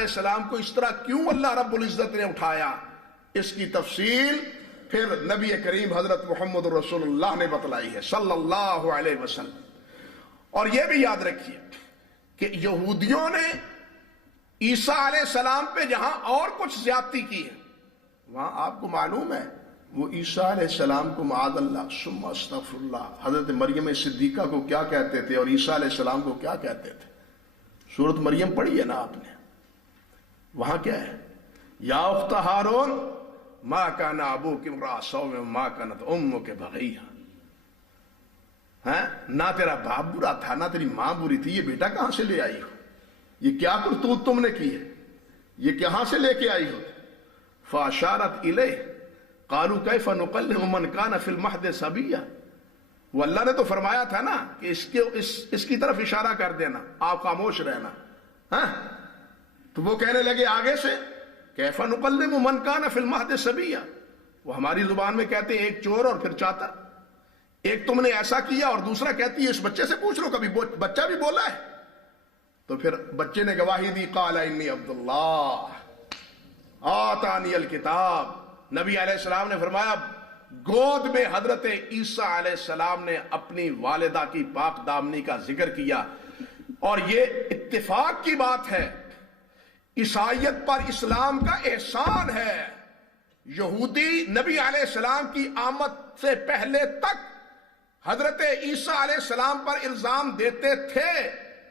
علیہ السلام کو اس طرح کیوں اللہ رب العزت نے اٹھایا، اس کی تفصیل پھر نبی کریم حضرت محمد رسول اللہ نے بتلائی ہے صلی اللہ علیہ وسلم۔ اور یہ بھی یاد رکھیے کہ یہودیوں نے عیسیٰ علیہ السلام پہ جہاں اور کچھ زیادتی کی ہے، وہاں آپ کو معلوم ہے وہ عیسیٰ علیہ السلام کو معاذ اللہ ثم استغفر اللہ حضرت مریم صدیقہ کو کیا کہتے تھے اور عیسیٰ علیہ السلام کو کیا کہتے تھے؟ سورۃ مریم پڑھی ہے نا آپ نے، وہاں کیا ہے؟ یا اخت ہارون ما کان ابوک امرأ سوء ما کانت امک بغیہ، نہ تیرا باپ برا تھا نہ تیری ماں بری تھی، یہ بیٹا کہاں سے لے آئی ہو؟ یہ کیا کرتوت تم نے کی ہے؟ یہ کہاں سے لے کے آئی ہو؟ فاشارت الیہ قالوا کیف نکلم من کان فی المہد صبیا، وہ اللہ نے تو فرمایا تھا نا کہ اس کی طرف اشارہ کر دینا، آپ خاموش رہنا۔ تو وہ کہنے لگے آگے سے کیف نکلم من کان فی المہد صبیا، وہ ہماری زبان میں کہتے ہیں ایک چور اور پھر چاتر، ایک تم نے ایسا کیا اور دوسرا کہتی ہے اس بچے سے پوچھ لو کبھی بچہ بھی بولا ہے؟ تو پھر بچے نے گواہی دی قال انی عبداللہ آتانی الکتاب، نبی علیہ السلام نے فرمایا گود میں حضرت عیسیٰ علیہ السلام نے اپنی والدہ کی پاک دامنی کا ذکر کیا۔ اور یہ اتفاق کی بات ہے، عیسائیت پر اسلام کا احسان ہے۔ یہودی نبی علیہ السلام کی آمد سے پہلے تک حضرت عیسیٰ علیہ السلام پر الزام دیتے تھے،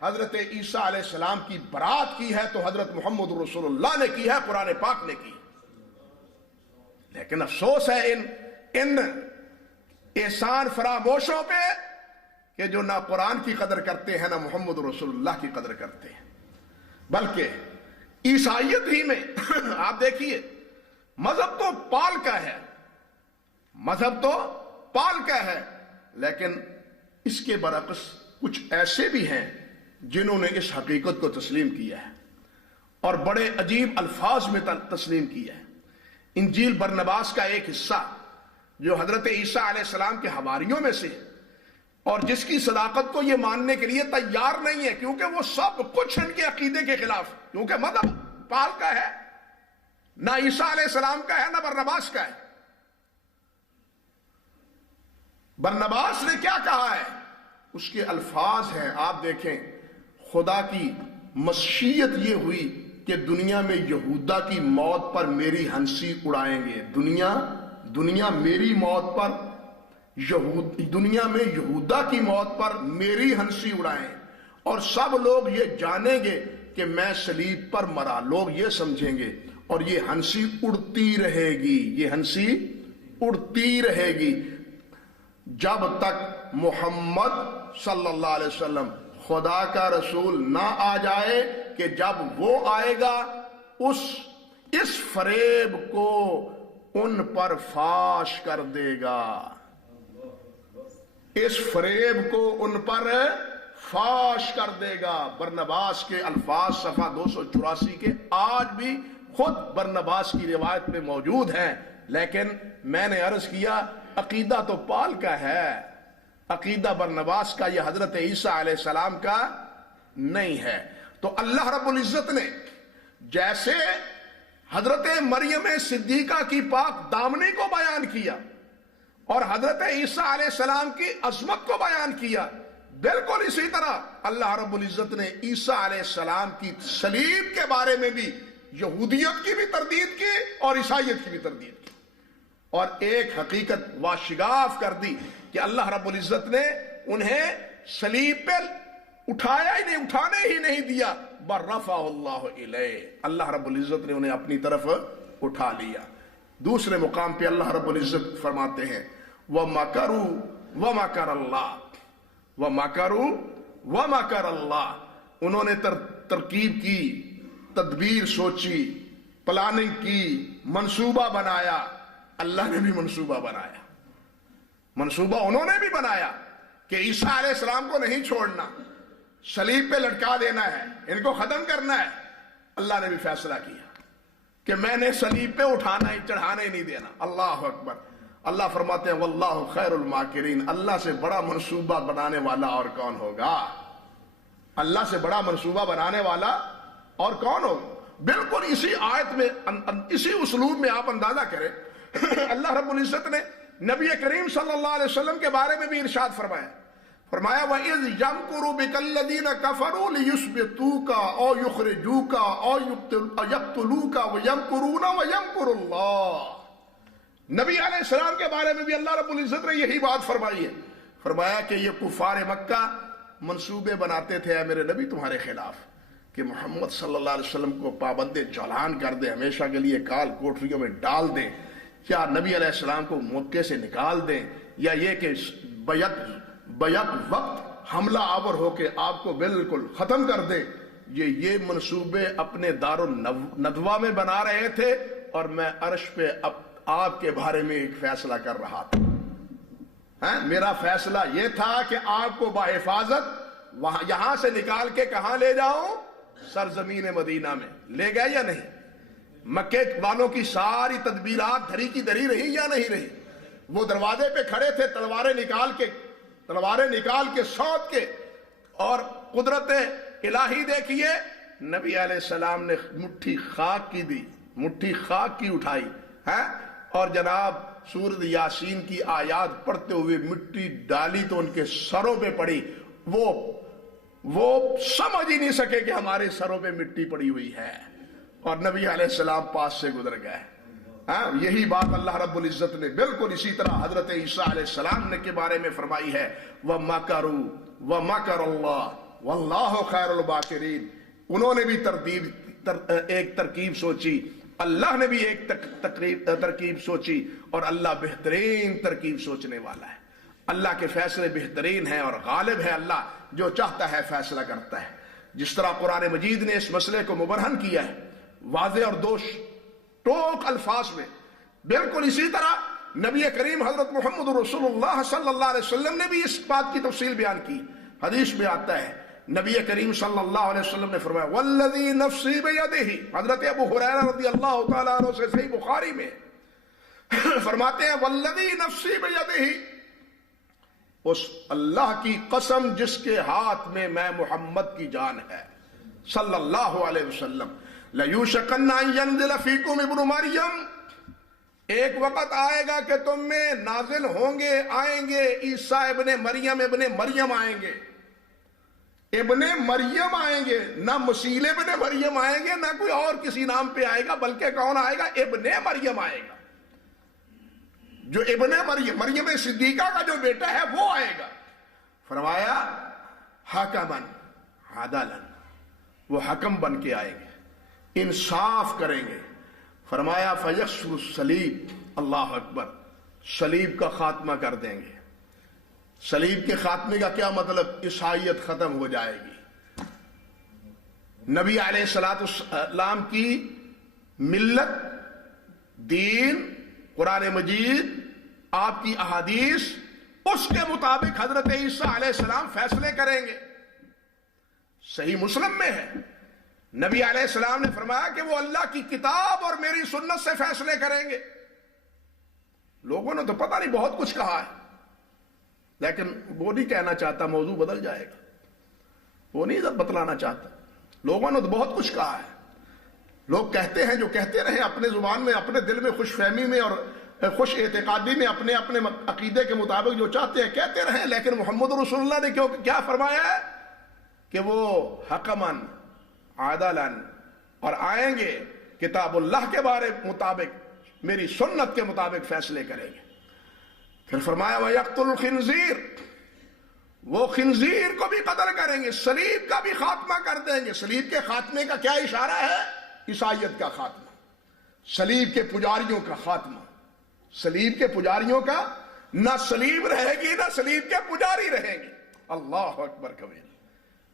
حضرت عیسیٰ علیہ السلام کی برات کی ہے تو حضرت محمد رسول اللہ نے کی ہے، قرآن پاک نے کی۔ لیکن افسوس ہے ان احسان فراموشوں پہ کہ جو نہ قرآن کی قدر کرتے ہیں نہ محمد رسول اللہ کی قدر کرتے ہیں۔ بلکہ عیسائیت ہی میں آپ دیکھیے مذہب تو پال کا ہے، مذہب تو پال کا ہے، لیکن اس کے برعکس کچھ ایسے بھی ہیں جنہوں نے اس حقیقت کو تسلیم کیا ہے اور بڑے عجیب الفاظ میں تسلیم کیا ہے۔ انجیل برنباس کا ایک حصہ جو حضرت عیسیٰ علیہ السلام کے حواریوں میں سے اور جس کی صداقت کو یہ ماننے کے لیے تیار نہیں ہے کیونکہ وہ سب کچھ ان کے عقیدے کے خلاف، کیونکہ مذہب پال کا ہے، نہ عیسیٰ علیہ السلام کا ہے نہ برنباس کا ہے۔ برنباس نے کیا کہا ہے؟ اس کے الفاظ ہیں، آپ دیکھیں، خدا کی مشیت یہ ہوئی کہ دنیا میں یہودا کی موت پر میری ہنسی اڑائیں گے، دنیا میری موت پر دنیا میں یہودا کی موت پر میری ہنسی اڑائیں اور سب لوگ یہ جانیں گے کہ میں صلیب پر مرا، لوگ یہ سمجھیں گے اور یہ ہنسی اڑتی رہے گی، یہ ہنسی اڑتی رہے گی جب تک محمد صلی اللہ علیہ وسلم خدا کا رسول نہ آ جائے، کہ جب وہ آئے گا اس فریب کو ان پر فاش کر دے گا، اس فریب کو ان پر فاش کر دے گا۔ برنباس کے الفاظ صفحہ 284 کے آج بھی خود برنباس کی روایت میں موجود ہیں، لیکن میں نے عرض کیا عقیدہ تو پال کا ہے، عقیدہ برنباس کا، یہ حضرت عیسیٰ علیہ السلام کا نہیں ہے۔ تو اللہ رب العزت نے جیسے حضرت مریم صدیقہ کی پاک دامنی کو بیان کیا اور حضرت عیسیٰ علیہ السلام کی عظمت کو بیان کیا، بالکل اسی طرح اللہ رب العزت نے عیسیٰ علیہ السلام کی صلیب کے بارے میں بھی یہودیت کی بھی تردید کی اور عیسائیت کی بھی تردید کی، اور ایک حقیقت واشگاف کر دی کہ اللہ رب العزت نے انہیں صلیب پہ اٹھایا ہی نہیں، اٹھانے ہی نہیں دیا، برفع اللہ الیہ، اللہ رب العزت نے انہیں اپنی طرف اٹھا لیا۔ دوسرے مقام پہ اللہ رب العزت فرماتے ہیں وَمَكَرُوا وَمَكَرَ اللَّهُ وَمَكَرُوا وَمَكَرَ اللَّهُ، انہوں نے ترکیب کی، تدبیر سوچی، پلاننگ کی، منصوبہ بنایا، اللہ نے بھی منصوبہ بنایا، منصوبہ انہوں نے بھی بنایا کہ عیسیٰ علیہ السلام کو نہیں چھوڑنا، صلیب پہ لٹکا دینا ہے، ان کو ختم کرنا ہے۔ اللہ نے بھی فیصلہ کیا کہ میں نے صلیب پہ اٹھانا ہی، چڑھانا ہی نہیں دینا۔ اللہ اکبر۔ اللہ فرماتے ہیں واللہ خیر الماکرین، اللہ سے بڑا منصوبہ بنانے والا اور کون ہوگا؟ اللہ سے بڑا منصوبہ بنانے والا اور کون ہوگا؟ بالکل اسی آیت میں اسی اسلوب میں آپ اندازہ کریں اللہ رب العزت نے نبی کریم صلی اللہ علیہ وسلم کے بارے میں بھی ارشاد فرمایا وَإِذْ يَمْكُرُ بِكَ الَّذِينَ كَفَرُوا لِيُثْبِتُوكَ أَوْ يُخْرِجُوكَ أَوْ يَقْتُلُوكَ وَيَمْكُرُونَ وَيَمْكُرُ اللَّهُ۔ نبی علیہ السلام کے بارے میں بھی اللہ رب العزت نے یہی بات فرمائی ہے، فرمایا کہ یہ کفار مکہ منصوبے بناتے تھے اے میرے نبی تمہارے خلاف کہ محمد صلی اللہ علیہ وسلم کو پابند چولہان کر دیں، ہمیشہ کے لیے کال کوٹریوں میں ڈال دیں، یا نبی علیہ السلام کو موقع سے نکال دیں، یا یہ کہ بیک وقت حملہ آور ہو کے آپ کو بالکل ختم کر دے۔ یہ منصوبے اپنے دار الندوہ میں بنا رہے تھے، اور میں عرش پہ آپ کے بارے میں ایک فیصلہ کر رہا تھا۔ میرا فیصلہ یہ تھا کہ آپ کو بحفاظت یہاں سے نکال کے کہاں لے جاؤں؟ سرزمین مدینہ میں لے گئے یا نہیں؟ مکے والوں کی ساری تدبیرات دھری کی دھری رہی یا نہیں رہی؟ وہ دروازے پہ کھڑے تھے تلواریں نکال کے سونت کے، اور قدرت الہی دیکھیے، نبی علیہ السلام نے مٹھی خاک کی دی، مٹھی خاک کی اٹھائی ہے، اور جناب سورۃ یاسین کی آیات پڑھتے ہوئے مٹی ڈالی تو ان کے سروں پہ پڑی، وہ سمجھ ہی نہیں سکے کہ ہمارے سروں پہ مٹی پڑی ہوئی ہے، اور نبی علیہ السلام پاس سے گزر گئے۔ یہی بات اللہ رب العزت نے بالکل اسی طرح حضرت عیسیٰ علیہ السلام نے کے بارے میں فرمائی ہے، وَمَكَرُوا وَمَكَرَ اللَّهُ وَاللَّهُ خَيْرُ الْمَاكِرِينَ۔ انہوں نے بھی ایک ترکیب سوچی، اللہ نے بھی ایک ترکیب سوچی، اور اللہ بہترین ترکیب سوچنے والا ہے۔ اللہ کے فیصلے بہترین ہیں اور غالب ہے، اللہ جو چاہتا ہے فیصلہ کرتا ہے۔ جس طرح قرآن مجید نے اس مسئلے کو مبرہن کیا ہے واضح اور ٹوک الفاظ میں، بالکل اسی طرح نبی کریم حضرت محمد رسول اللہ صلی اللہ علیہ وسلم نے بھی اس بات کی تفصیل بیان کی۔ حدیث میں آتا ہے، نبی کریم صلی اللہ علیہ وسلم نے فرمایا والذی نفسی بیدہ، حضرت ابو ہریرہ رضی اللہ تعالیٰ عنہ سے صحیح بخاری میں فرماتے ہیں والذی نفسی بیدہ، اس اللہ کی قسم جس کے ہاتھ میں محمد کی جان ہے صلی اللہ علیہ وسلم، لَيُوشَكَنَّ أَن يَنزِلَ فِيكُمْ ابْنُ مَرْيَمَ، ایک وقت آئے گا کہ تم میں نازل ہوں گے، آئیں گے عیسیٰ ابن مریم آئیں گے، ابن مریم آئیں گے، نہ مسیح ابن مریم آئیں گے، نہ کوئی اور کسی نام پہ آئے گا، بلکہ کون آئے گا؟ ابن مریم آئے گا، جو ابن مریم صدیقہ کا جو بیٹا ہے وہ آئے گا۔ فرمایا حکمن عدلن، وہ حکم بن کے آئیں گے، انصاف کریں گے۔ فرمایا فیکسر الصلیب، اللہ اکبر، صلیب کا خاتمہ کر دیں گے۔ صلیب کے خاتمے کا کیا مطلب؟ عیسائیت ختم ہو جائے گی، نبی علیہ السلام کی ملت، دین، قرآن مجید، آپ کی احادیث، اس کے مطابق حضرت عیسیٰ علیہ السلام فیصلے کریں گے۔ صحیح مسلم میں ہے، نبی علیہ السلام نے فرمایا کہ وہ اللہ کی کتاب اور میری سنت سے فیصلے کریں گے۔ لوگوں نے تو پتہ نہیں بہت کچھ کہا ہے، لیکن وہ نہیں کہنا چاہتا، موضوع بدل جائے گا، وہ نہیں بتلانا چاہتا۔ لوگوں نے تو بہت کچھ کہا ہے، لوگ کہتے ہیں جو کہتے رہے اپنے زبان میں، اپنے دل میں خوش فہمی میں اور خوش اعتقادی میں، اپنے اپنے عقیدے کے مطابق جو چاہتے ہیں کہتے رہیں، لیکن محمد رسول اللہ نے کیا فرمایا ہے کہ وہ حکمن عادلن، اور آئیں گے کتاب اللہ کے بارے مطابق، میری سنت کے مطابق فیصلے کریں گے۔ پھر فرمایا وَيَقْتُلُ الْخِنْزِيرَ، وہ خنزیر کو بھی قتل کریں گے، صلیب کا بھی خاتمہ کر دیں گے۔ صلیب کے خاتمے کا کیا اشارہ ہے؟ عیسائیت کا خاتمہ، صلیب کے پجاریوں کا خاتمہ، صلیب کے پجاریوں کا، نہ صلیب رہے گی نہ صلیب کے پجاری رہیں گے۔ اللہ اکبر کبیر،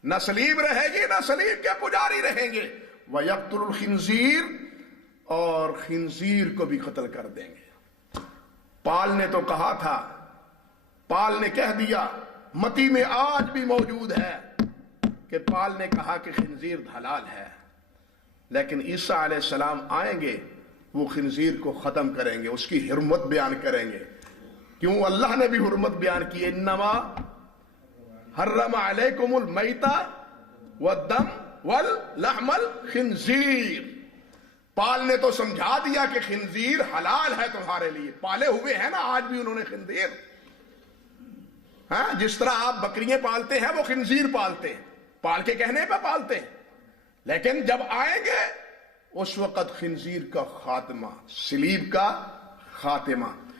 نہ صلیب رہے گی نہ صلیب کے پجاری رہیں گے۔ وَيَقْتُلُ الْخِنْزِيرَ، اور خنزیر کو بھی قتل کر دیں گے۔ پال نے تو کہا تھا، پال نے کہہ دیا، متی میں آج بھی موجود ہے کہ پال نے کہا کہ خنزیر حلال ہے، لیکن عیسیٰ علیہ السلام آئیں گے، وہ خنزیر کو ختم کریں گے، اس کی حرمت بیان کریں گے۔ کیوں؟ اللہ نے بھی حرمت بیان کی، انما حرم علیکم المیتہ والدم واللحم الخنزیر، پال نے تو سمجھا دیا کہ خنزیر حلال ہے تمہارے لیے، پالے ہوئے ہیں نا آج بھی انہوں نے خنزیر. ہاں، جس طرح آپ بکریاں پالتے ہیں وہ خنزیر پالتے ہیں، پال کے کہنے پہ پالتے ہیں. لیکن جب آئیں گے اس وقت خنزیر کا خاتمہ، صلیب کا خاتمہ.